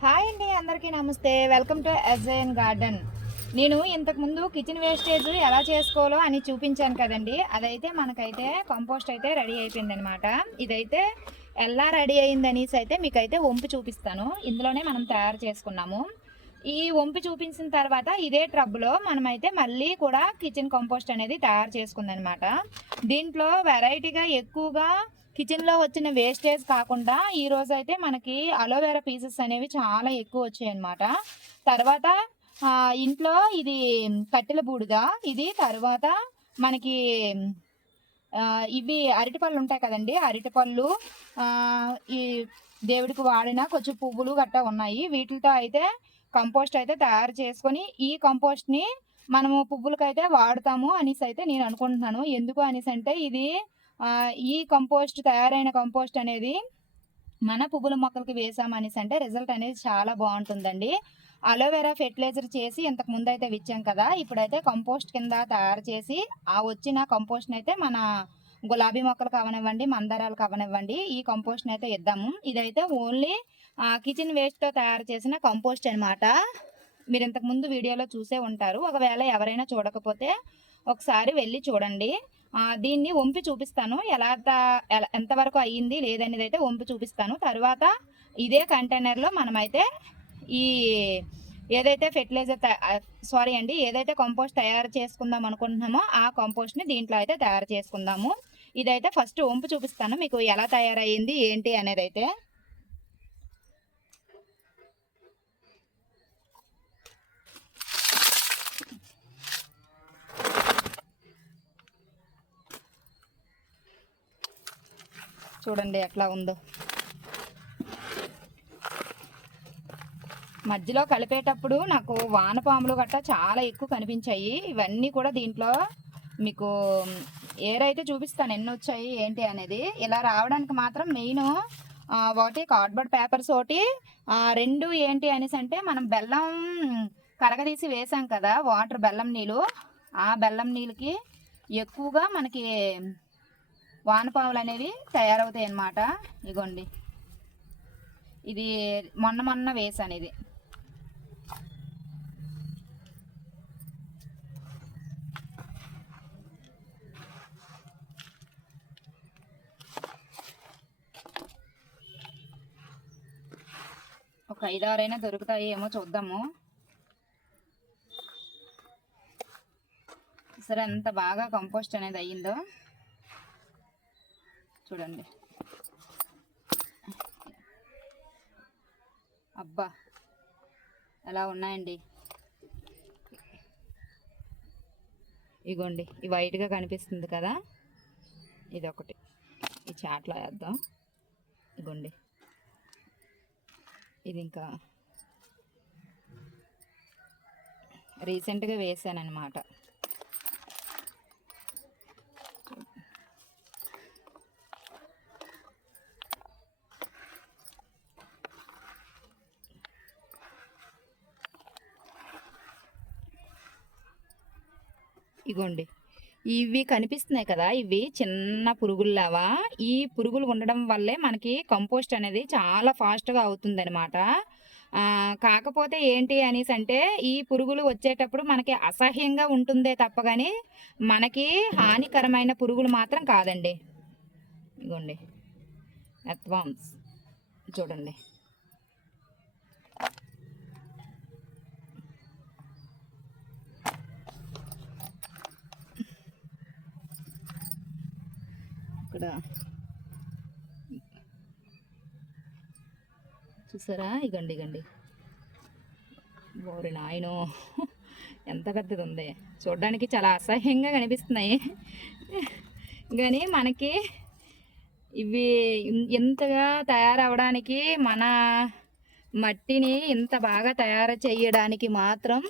Hi అండి, అందరికీ నమస్తే. Welcome to SIN garden. నేను ఇంతకుముందు కిచెన్ వేస్టేజ్ ఎలా చేసుకోవాలో అని చూపించాను కదండి. అదైతే మనకైతే కంపోస్ట్ అయితే రెడీ అయిపోయిందనమాట. ఇదైతే ఎలా రెడీ అయిందనేసి అయితే మీకైతే వంపి చూపిస్తాను. ఇందులోనే మనం తయారు చేసుకున్నాము. ఈ వంపి చూపించిన తర్వాత ఇదే ట్రబ్లో మనమైతే మళ్ళీ కూడా కిచెన్ కంపోస్ట్ అనేది తయారు చేసుకుందనమాట. దీంట్లో వెరైటీగా ఎక్కువగా కిచెన్లో వచ్చిన వేస్టేజ్ కాకుండా ఈరోజు అయితే మనకి అలోవెరా పీసెస్ అనేవి చాలా ఎక్కువ వచ్చాయి అన్నమాట. తర్వాత ఇంట్లో ఇది కట్టెల బూడిద, ఇది తర్వాత మనకి ఇవి అరటిపళ్ళు ఉంటాయి కదండి, అరటిపళ్ళు, ఈ దేవుడికి వాడిన కొంచెం పువ్వులు గట్టా ఉన్నాయి. వీటితో అయితే కంపోస్ట్ అయితే తయారు చేసుకొని ఈ కంపోస్ట్ని మనము పువ్వులకైతే వాడతాము అనేసి అయితే నేను అనుకుంటున్నాను. ఎందుకు అనేసి అంటే ఇది ఈ కంపోస్ట్ తయారైన కంపోస్ట్ అనేది మన పువ్వుల మొక్కలకి వేసామనేసి అంటే రిజల్ట్ అనేది చాలా బాగుంటుందండి. అలోవెరా ఫెర్టిలైజర్ చేసి ఇంతకు ముందు అయితే ఇచ్చాం కదా, ఇప్పుడైతే కంపోస్ట్ కింద తయారు చేసి ఆ వచ్చిన కంపోస్ట్ని అయితే మన గులాబీ మొక్కలకు అవనివ్వండి, మందారాలకు అవనివ్వండి, ఈ కంపోస్ట్ని అయితే ఇద్దాము. ఇదైతే ఓన్లీ కిచెన్ వేస్ట్తో తయారు చేసిన కంపోస్ట్ అనమాట. మీరు ఇంతకు ముందు వీడియోలో చూసే ఉంటారు. ఒకవేళ ఎవరైనా చూడకపోతే ఒకసారి వెళ్ళి చూడండి. దీన్ని వంపి చూపిస్తాను, ఎంతవరకు అయ్యింది లేదనేది అయితే వంపి చూపిస్తాను. తర్వాత ఇదే కంటైనర్లో మనమైతే ఈ ఏదైతే ఏదైతే కంపోస్ట్ తయారు చేసుకుందాం అనుకుంటున్నామో ఆ కంపోస్ట్ని దీంట్లో అయితే తయారు చేసుకుందాము. ఇదైతే ఫస్ట్ వంపి చూపిస్తాను మీకు ఎలా తయారయ్యింది ఏంటి అనేది అయితే. చూడండి ఎట్లా ఉందో. మధ్యలో కలిపేటప్పుడు నాకు వానపాములు గట్టా చాలా ఎక్కువ కనిపించాయి. ఇవన్నీ కూడా దీంట్లో మీకు ఏరైతే చూపిస్తాను ఎన్ని వచ్చాయి ఏంటి అనేది. ఇలా రావడానికి మాత్రం మెయిన్ ఒకటి కార్డ్బోర్డ్ పేపర్స్, ఒకటి రెండు ఏంటి అనేసి అంటే మనం బెల్లం కరగదీసి వేసాం కదా వాటర్, బెల్లం నీళ్ళు, ఆ బెల్లం నీళ్ళకి ఎక్కువగా మనకి వానపాములు అనేవి తయారవుతాయి అన్నమాట. ఇగోండి, ఇది మొన్న వేసాను. ఇది ఒక 5-6 అయినా దొరుకుతాయి ఏమో చూద్దాము. సరే, ఎంత బాగా కంపోస్ట్ అనేది అయ్యిందో చూడండి. అబ్బా ఎలా ఉన్నాయండి. ఇగోండి, ఈ వైట్గా కనిపిస్తుంది కదా, ఇది ఒకటి ఈ చాట్లో వేద్దాం. ఇగోండి, ఇది ఇంకా రీసెంట్గా వేసానన్నమాట. ఇగోండి, ఇవి కనిపిస్తున్నాయి కదా, ఇవి చిన్న పురుగుల్లావా. ఈ పురుగులు ఉండడం వల్లే మనకి కంపోస్ట్ అనేది చాలా ఫాస్ట్గా అవుతుంది అనమాట. కాకపోతే ఏంటి అనేసి అంటే ఈ పురుగులు వచ్చేటప్పుడు మనకి అసహ్యంగా ఉంటుందే తప్ప కానీ మనకి హానికరమైన పురుగులు మాత్రం కాదండి. ఇగోండి ఎర్త్వార్మ్స్ చూడండి. ఇక్కడ చూసారా, ఇగండి ఓరి నాయనో ఎంత పెద్దది ఉంది. చూడడానికి చాలా అసహ్యంగా కనిపిస్తున్నాయి కానీ మనకి ఇవి ఇంతగా తయారవడానికి, మన మట్టిని ఇంత బాగా తయారు చేయడానికి మాత్రం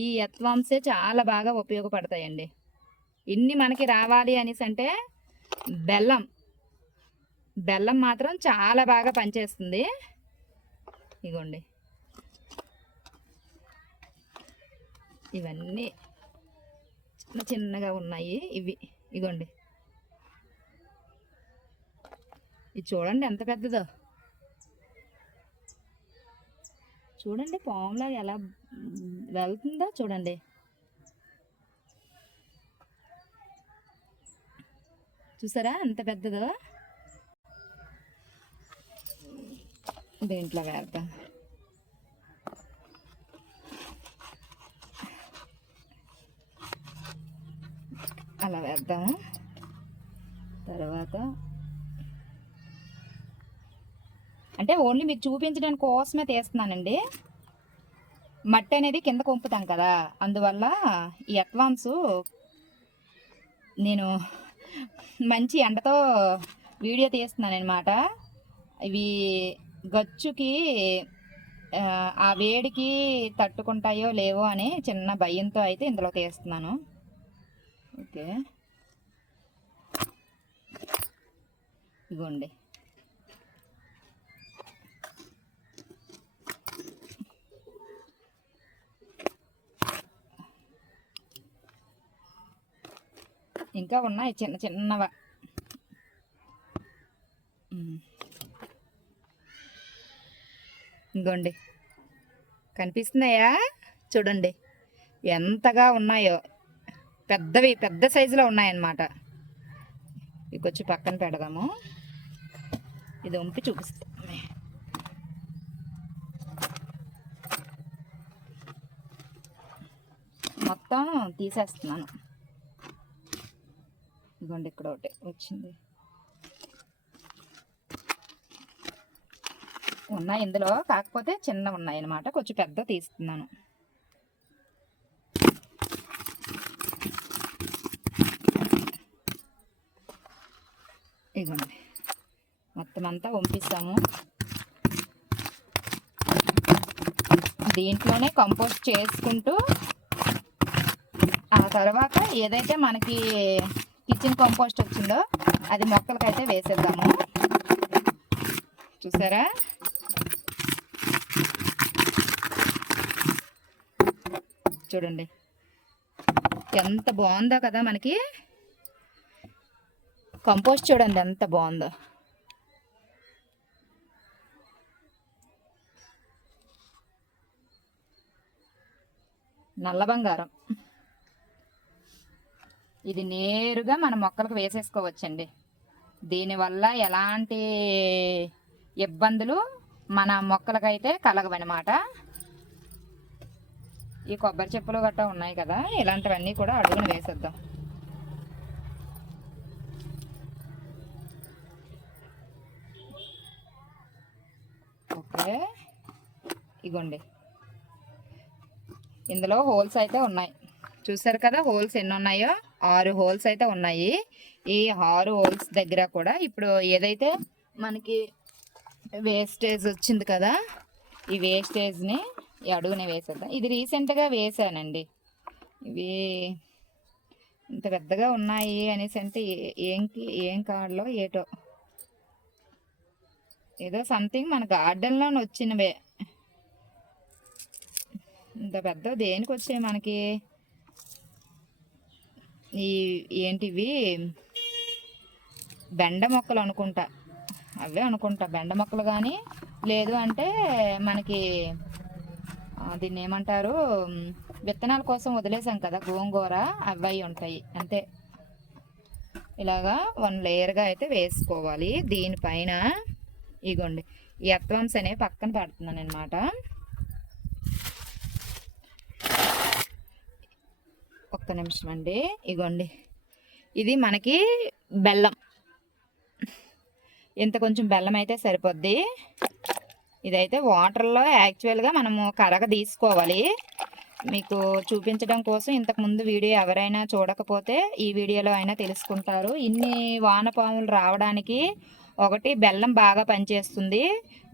ఈ ఎర్త్వార్మ్సే చాలా బాగా ఉపయోగపడతాయండి. ఇన్ని మనకి రావాలి అనేసి అంటే బెల్లం మాత్రం చాలా బాగా పనిచేస్తుంది. ఇగోండి, ఇవన్నీ చిన్నగా ఉన్నాయి ఇవి. ఇగోండి, ఇది చూడండి ఎంత పెద్దదో. చూడండి పాములా ఎలా వెళ్తుందో చూడండి. చూసారా అంత పెద్దదో. దీంట్లో వేద్దాం. అలా వేద్దాము. తర్వాత అంటే ఓన్లీ మీకు చూపించడానికి కోసమే తీస్తున్నానండి. మట్టి అనేది కింద కొంపుతాం కదా, అందువల్ల ఈ అడ్వాన్స్ నేను మంచి ఎండతో వీడియో తీస్తున్నాను అనమాట. ఇవి గచ్చుకి ఆ వేడికి తట్టుకుంటాయో లేవో అని చిన్న భయంతో అయితే ఇందులో తీస్తున్నాను. ఓకే, ఇగోండి. ఇంకా ఉన్నాయి చిన్న చిన్నవా. ఇంకోండి, కనిపిస్తున్నాయా? చూడండి ఎంతగా ఉన్నాయో. పెద్దవి, పెద్ద సైజులో ఉన్నాయన్నమాట. ఇవి కొంచెం పక్కన పెడదాము. ఇది వంపి చూపిస్తాం. మొత్తం తీసేస్తున్నాను. ఇదిగోండి, ఇక్కడ ఒకటి వచ్చింది. ఉన్నాయి ఇందులో, కాకపోతే చిన్న ఉన్నాయి అన్నమాట. కొంచెం పెద్ద తీస్తున్నాను. ఇదిగోండి, మొత్తం అంతా వంపిస్తాము. దీంట్లోనే కంపోస్ట్ చేసుకుంటూ ఆ తర్వాత ఏదైతే మనకి కిచెన్ కంపోస్ట్ వచ్చిందో అది మొక్కలకైతే వేసేద్దాము. చూసారా? చూడండి ఎంత బాగుందో కదా మనకి కంపోస్ట్. చూడండి ఎంత బాగుందో. నల్ల బంగారం. ఇది నేరుగా మన మొక్కలకు వేసేసుకోవచ్చండి. దీనివల్ల ఎలాంటి ఇబ్బందులు మన మొక్కలకైతే కలగవన్నమాట. ఈ కొబ్బరి చెప్పులు గట్టా ఉన్నాయి కదా, ఇలాంటివన్నీ కూడా అడుగున వేసేద్దాం. ఓకే, ఇగోండి. ఇందులో హోల్స్ అయితే ఉన్నాయి. చూసారు కదా హోల్స్ ఎన్ని ఉన్నాయో? 6 హోల్స్ అయితే ఉన్నాయి. ఈ 6 హోల్స్ దగ్గర కూడా ఇప్పుడు ఏదైతే మనకి వేస్టేజ్ వచ్చింది కదా, ఈ వేస్టేజ్ని ఈ అడుగునే వేసేద్దాం. ఇది రీసెంట్గా వేసానండి. ఇవి ఇంత పెద్దగా ఉన్నాయి అనేసి అంటే ఏం కావాలో ఏటో, ఏదో సంథింగ్ మన గార్డెన్లో వచ్చినవే. ఇంత పెద్ద దేనికి వచ్చాయి మనకి? ఈ ఏంటివి బెండ మొక్కలు అనుకుంటా, అవే అనుకుంటా. బెండ మొక్కలు కానీ లేదు అంటే మనకి దీన్ని ఏమంటారు, విత్తనాల కోసం వదిలేసాం కదా గోంగూర, అవి ఉంటాయి అంతే. ఇలాగా 1 లేయర్గా అయితే వేసుకోవాలి. దీనిపైన ఇగోండి ఈ అత్వాంశ అనేవి పక్కన పెడుతున్నాను అనమాట. ఒక్క నిమిషం అండి. ఇగోండి, ఇది మనకి బెల్లం. ఇంత కొంచెం బెల్లం అయితే సరిపోద్ది. ఇదైతే వాటర్లో యాక్చువల్గా మనము కరగ తీసుకోవాలి. మీకు చూపించడం కోసం ఇంతకుముందు వీడియో ఎవరైనా చూడకపోతే ఈ వీడియోలో అయినా తెలుసుకుంటారు. ఇన్ని వానపాములు రావడానికి ఒకటి బెల్లం బాగా పనిచేస్తుంది.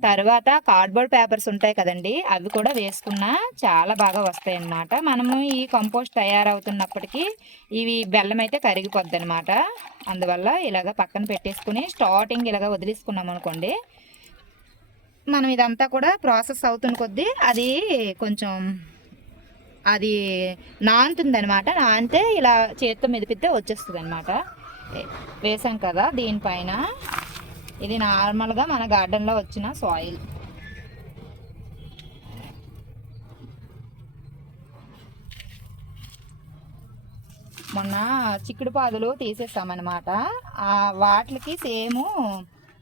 తర్వాత కార్డ్బోర్డ్ పేపర్స్ ఉంటాయి కదండి, అవి కూడా వేసుకున్నా చాలా బాగా వస్తాయి అన్నమాట. మనము ఈ కంపోస్ట్ తయారవుతున్నప్పటికీ ఇవి బెల్లం అయితే కరిగిపోద్ది అనమాట. అందువల్ల ఇలాగ పక్కన పెట్టేసుకుని స్టార్టింగ్ ఇలాగ వదిలేసుకున్నాం అనుకోండి, మనం ఇదంతా కూడా ప్రాసెస్ అవుతున్న కొద్దీ అది కొంచెం అది నానుతుంది అనమాట. నానితే ఇలా చేత్తో మెదిపితే వచ్చేస్తుంది అనమాట. వేసాం కదా దీనిపైన. ఇది నార్మల్గా మన గార్డెన్లో వచ్చిన సాయిల్. మొన్న చిక్కుడు పాదులు తీసేస్తామన్నమాట. వాటికి సేమ్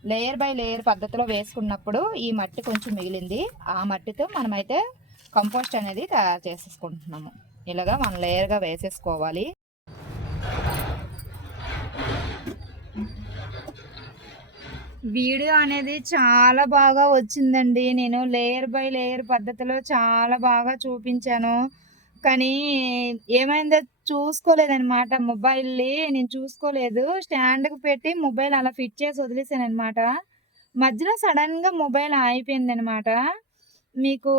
లేయర్ బై లేయర్ పద్ధతిలో వేసుకున్నప్పుడు ఈ మట్టి కొంచెం మిగిలింది. ఆ మట్టితో మనమైతే కంపోస్ట్ అనేది తయారు చేసేసుకుంటున్నాము. ఇలాగా 1 లేయర్గా వేసేసుకోవాలి. వీడియో అనేది చాలా బాగా వచ్చిందండి. నేను లేయర్ బై లేయర్ పద్ధతిలో చాలా బాగా చూపించాను. కానీ ఏమైందో చూసుకోలేదనమాట. మొబైల్ని నేను చూసుకోలేదు. స్టాండ్‌కి పెట్టి మొబైల్ అలా ఫిట్ చేసి వదిలేసాననమాట. మధ్యలో సడన్‌గా మొబైల్ ఆగిపోయిందనమాట. మీకు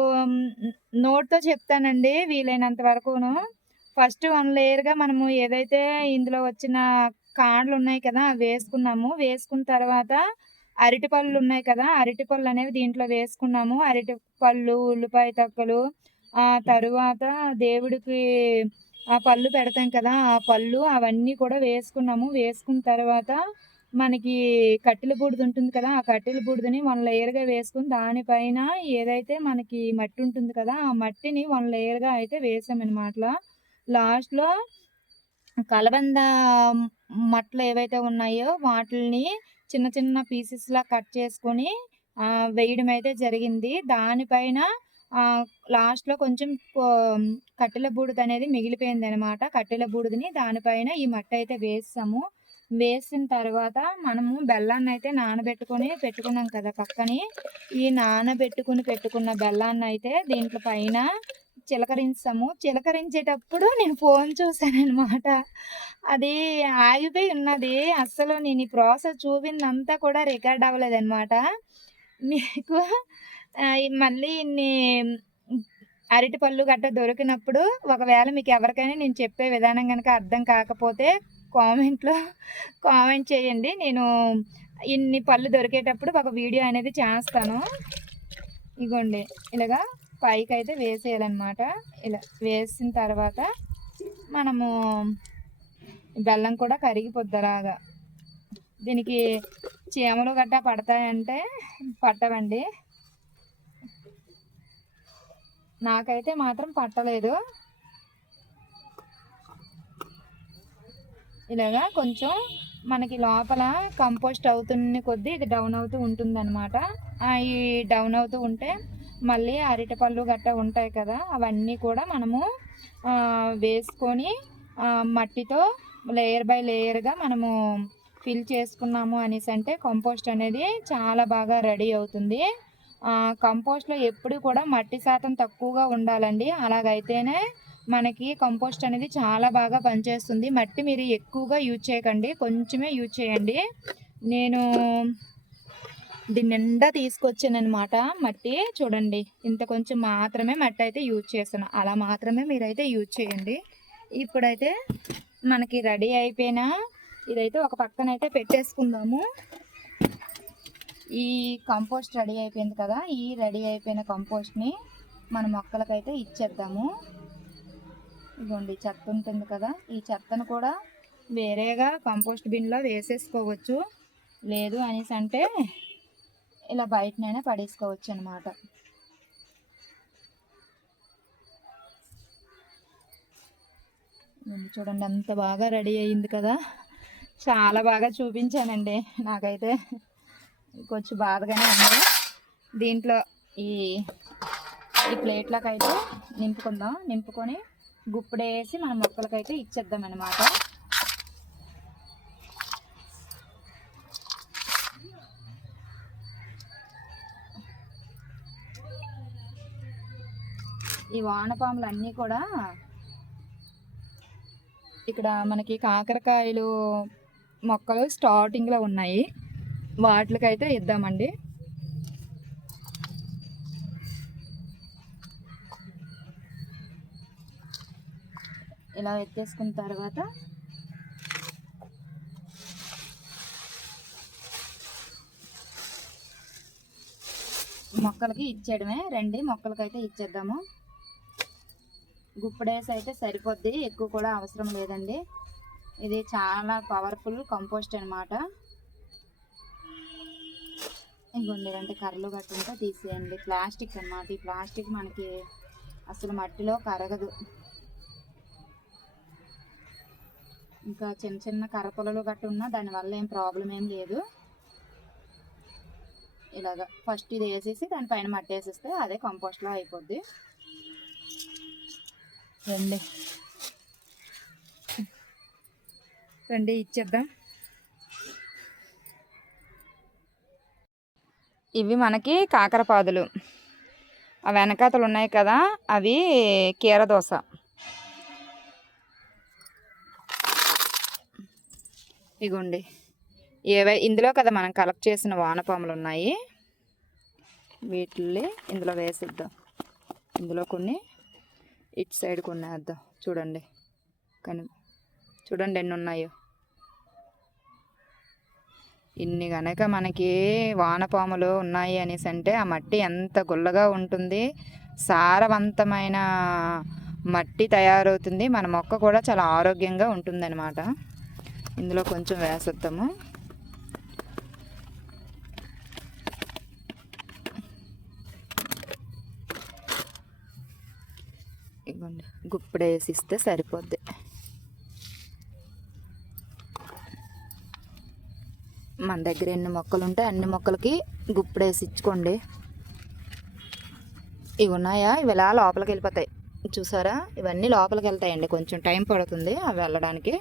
నోట్‌తో చెప్తానండి వీలైనంత వరకును. ఫస్ట్ 1 లేయర్‌గా మనము ఏదైతే ఇందులో వచ్చిన కాడలు ఉన్నాయి కదా, అవి వేసుకున్నాము. వేసుకున్న తర్వాత అరటిపళ్ళు ఉన్నాయి కదా, అరటిపళ్ళు అనేవి దీంట్లో వేసుకున్నాము. అరటిపళ్ళు, ఉల్లిపాయ తొక్కలు, తరువాత దేవుడికి ఆ పళ్ళు పెడతాం కదా, ఆ పళ్ళు అవన్నీ కూడా వేసుకున్నాము. వేసుకున్న తర్వాత మనకి కట్టెల బూడిద ఉంటుంది కదా, ఆ కట్టెల బూడిదని 1 లేయర్‌గా వేసుకొని దానిపైన ఏదైతే మనకి మట్టి ఉంటుంది కదా, ఆ మట్టిని 1 లేయర్‌గా అయితే వేసామనమాట. లాస్ట్‌లో కలబంద మట్టలు ఏవైతే ఉన్నాయో వాటిల్ని చిన్న చిన్న పీసెస్‌లా కట్ చేసుకొని వేయడం అయితే జరిగింది. దానిపైన లాస్ట్‌లో కొంచెం కట్టెల బూడిద అనేది మిగిలిపోయిందనమాట. కట్టెల బూడిదని దానిపైన ఈ మట్టి అయితే వేసాము. వేసిన తర్వాత మనము బెల్లాన్ని అయితే పెట్టుకున్నాం కదా పక్కని. ఈ పెట్టుకున్న బెల్లాన్ని అయితే దీంట్లో పైన చిలకరించాము. చిలకరించేటప్పుడు నేను ఫోన్ చూసాననమాట. అది ఆగిపోయి ఉన్నది. అస్సలు నేను ఈ ప్రాసెస్ చూపిందంతా కూడా రికార్డ్ అవ్వలేదనమాట. మీకు మళ్ళీ ఇన్ని అరటిపళ్ళు గట్ట దొరికినప్పుడు ఒకవేళ మీకు ఎవరికైనా నేను చెప్పే విధానం కనుక అర్థం కాకపోతే కామెంట్ చేయండి. నేను ఇన్ని పళ్ళు దొరికేటప్పుడు ఒక వీడియో అనేది చేస్తాను. ఇగోండి ఇలాగా పైకి అయితే వేసేయాలన్నమాట. ఇలా వేసిన తర్వాత మనము బెల్లం కూడా కరిగిపోద్దలాగా. దీనికి చీమలు గట్టా పడతాయంటే పట్టవండి. నాకైతే మాత్రం పట్టలేదు. ఇలాగా కొంచెం మనకి లోపల కంపోస్ట్ అవుతున్న కొద్దీ ఇది డౌన్ అవుతూ ఉంటుందన్నమాట. ఈ డౌన్ అవుతూ ఉంటే మళ్ళీ అరటిపళ్ళు గట్టా ఉంటాయి కదా, అవన్నీ కూడా మనము వేసుకొని మట్టితో లేయర్ బై లేయర్గా మనము ఫిల్ చేసుకున్నాము అనేసి అంటే కంపోస్ట్ అనేది చాలా బాగా రెడీ అవుతుంది. కంపోస్ట్లో ఎప్పుడు కూడా మట్టి శాతం తక్కువగా ఉండాలండి. అలాగైతేనే మనకి కంపోస్ట్ అనేది చాలా బాగా పనిచేస్తుంది. మట్టి మీరు ఎక్కువగా యూజ్ చేయకండి, కొంచెమే యూజ్ చేయండి. నేను దీని నిండా తీసుకొచ్చానమాట మట్టి. చూడండి ఇంత కొంచెం మాత్రమే మట్టి అయితే యూజ్ చేస్తాను. అలా మాత్రమే మీరైతే యూజ్ చేయండి. ఇప్పుడైతే మనకి రెడీ అయిపోయిన ఇదైతే ఒక పక్కన అయితే పెట్టేసుకుందాము. ఈ కంపోస్ట్ రెడీ అయిపోయింది కదా, ఈ రెడీ అయిపోయిన కంపోస్ట్ని మన మొక్కలకైతే ఇచ్చేద్దాము. ఇదిగోండి చెత్త ఉంటుంది కదా, ఈ చెత్తను కూడా వేరేగా కంపోస్ట్ బిన్లో వేసేసుకోవచ్చు. లేదు అనేసి అంటే ఇలా బయటనైనా పడేసుకోవచ్చు అనమాట. చూడండి ఎంత బాగా రెడీ అయ్యింది కదా, చాలా బాగా చూపించానండి. నాకైతే కొంచెం బాధగానే ఉంది. దీంట్లో ఈ ప్లేట్లకు అయితే నింపుకొని గుప్పుడేసి మన మొక్కలకైతే ఇచ్చేద్దాం అన్నమాట. ఈ వానపాములు అన్నీ కూడా ఇక్కడ మనకి కాకరకాయలు మొక్కలు స్టార్టింగ్లో ఉన్నాయి, వాటికైతే ఇద్దామండి. ఇలా ఎత్తేసుకున్న తర్వాత మొక్కలకి ఇచ్చేయడమే. రండి మొక్కలకైతే ఇచ్చేద్దాము. గుప్పడేసి అయితే సరిపోద్ది, ఎక్కువ కూడా అవసరం లేదండి. ఇది చాలా పవర్ఫుల్ కంపోస్ట్ అనమాట. ఇంకొండి ఇలాంటి కర్రలు గట్టుంటే తీసేయండి. ప్లాస్టిక్ అన్నమాట. ఈ ప్లాస్టిక్ మనకి అసలు మట్టిలో కరగదు. ఇంకా చిన్న చిన్న కర్రపుల్లలు గట్ట ఉన్నా దానివల్ల ఏం ప్రాబ్లం ఏం లేదు. ఇలాగా ఫస్ట్ ఇది వేసేసి దానిపైన మట్టి వేసేస్తే అదే కంపోస్ట్లో అయిపోద్ది. రండి ఇచ్చేద్దాం. ఇవి మనకి కాకరపాదులు, ఆ వెనకాతలు ఉన్నాయి కదా అవి కీరదోస. ఇగోండి ఇందులో కదా మనం కలెక్ట్ చేసిన వానపాములు ఉన్నాయి, వీటిని ఇందులో వేసిద్దాం. ఇందులో కొన్ని ఇటు సైడ్ కొన్ని వేద్దాం. చూడండి చూడండి ఎన్ని ఉన్నాయో. ఇన్ని కనుక మనకి వానపాములు ఉన్నాయి అనేసి అంటే ఆ మట్టి ఎంత గుల్లగా ఉంటుంది, సారవంతమైన మట్టి తయారవుతుంది, మన మొక్క కూడా చాలా ఆరోగ్యంగా ఉంటుందన్నమాట. ఇందులో కొంచెం వేసేద్దాము. ఇవ్వండి, గుప్పుడు వేసిస్తే సరిపోద్ది. మన దగ్గర ఎన్ని మొక్కలు ఉంటే అన్ని మొక్కలకి గుప్పుడు వేసి ఇచ్చుకోండి. ఇవి ఉన్నాయా, ఇవి ఎలా లోపలికి వెళ్ళిపోతాయి చూసారా, ఇవన్నీ లోపలికి వెళ్తాయండి. కొంచెం టైం పడుతుంది అవి వెళ్ళడానికి,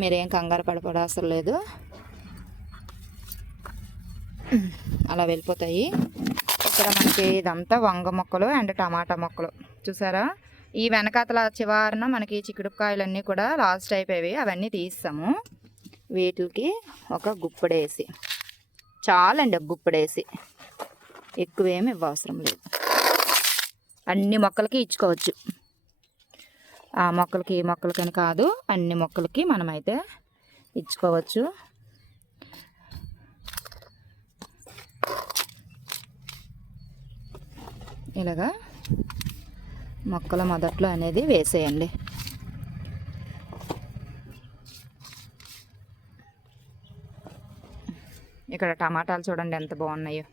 మీరేం కంగారు పడపడవసరం లేదు, అలా వెళ్ళిపోతాయి. ఇక్కడ మనకి ఇదంతా వంగ మొక్కలు అండ్ టమాటా మొక్కలు చూసారా. ఈ వెనకాతల చివరన మనకి చిక్కుడుకాయలన్నీ కూడా లాస్ట్ అయిపోయేవి, అవన్నీ తీస్తాము. వీటికి ఒక గుప్పడేసి చాలండి, ఒక గుప్పడేసి ఎక్కువేమి ఇవ్వవసరం లేదు. అన్ని మొక్కలకి ఇచ్చుకోవచ్చు, ఆ మొక్కలకి ఈ మొక్కలకని కాదు, అన్ని మొక్కలకి మనమైతే ఇచ్చుకోవచ్చు. ఇలాగా మొక్కల మొదట్లో అనేది వేసేయండి. ఇక్కడ టమాటాలు చూడండి ఎంత బాగున్నాయో,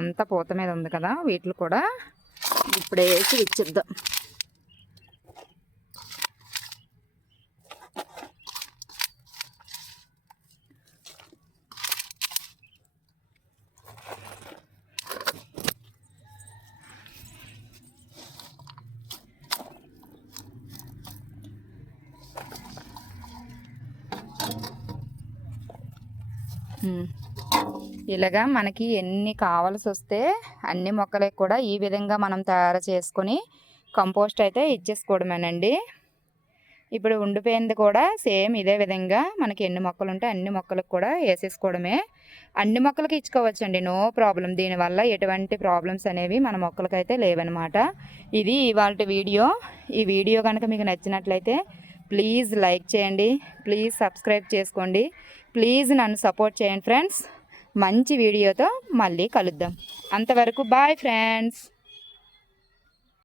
ఎంత పూత మీద ఉంది కదా, వీటిని కూడా ఇప్పుడే వేసి ఇచ్చిద్దాం. ఇలాగా మనకి ఎన్ని కావాల్సి వస్తే అన్ని మొక్కలకు కూడా ఈ విధంగా మనం తయారు చేసుకొని కంపోస్ట్ అయితే ఇచ్చేసుకోవడమేనండి. ఇప్పుడు ఉండిపోయింది కూడా సేమ్ ఇదే విధంగా మనకి ఎన్ని మొక్కలు ఉంటే అన్ని మొక్కలకు కూడా వేసేసుకోవడమే. అన్ని మొక్కలకి ఇచ్చుకోవచ్చండి, నో ప్రాబ్లం. దీనివల్ల ఎటువంటి ప్రాబ్లమ్స్ అనేవి మన మొక్కలకైతే లేవన్నమాట. ఇది ఇవాళ వీడియో. ఈ వీడియో కనుక మీకు నచ్చినట్లయితే ప్లీజ్ లైక్ చేయండి, ప్లీజ్ సబ్స్క్రైబ్ చేసుకోండి, ప్లీజ్ నన్ను సపోర్ట్ చేయండి ఫ్రెండ్స్. మంచి వీడియోతో మళ్ళీ కలుద్దాం. అంతవరకు బాయ్ ఫ్రెండ్స్.